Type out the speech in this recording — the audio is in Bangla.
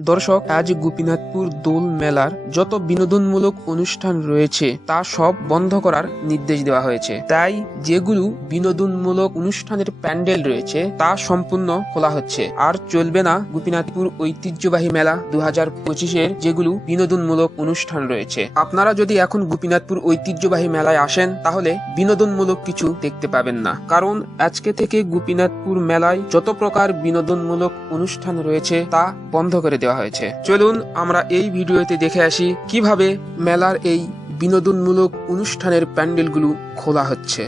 দর্শক, আজ গোপীনাথপুর দোল মেলার যত বিনোদনমূলক অনুষ্ঠান রয়েছে, তা সব বন্ধ করার নির্দেশ দেওয়া হয়েছে। তাই যেগুলো বিনোদনমূলক অনুষ্ঠানের প্যান্ডেল রয়েছে, তা সম্পূর্ণ খোলা হচ্ছে। আর চলবে না গোপীনাথপুর ঐতিহ্যবাহী মেলা দু হাজার পঁচিশের যেগুলো বিনোদনমূলক অনুষ্ঠান রয়েছে। আপনারা যদি এখন গোপীনাথপুর ঐতিহ্যবাহী মেলায় আসেন, তাহলে বিনোদনমূলক কিছু দেখতে পাবেন না। কারণ আজকে থেকে গোপীনাথপুর মেলায় যত প্রকার বিনোদনমূলক অনুষ্ঠান রয়েছে, তা বন্ধ করে দেওয়া হয়েছে। চলুন আমরা এই ভিডিওতে দেখে আসি কীভাবে মেলার এই বিনোদনমূলক অনুষ্ঠানের প্যান্ডেলগুলো খোলা হচ্ছে।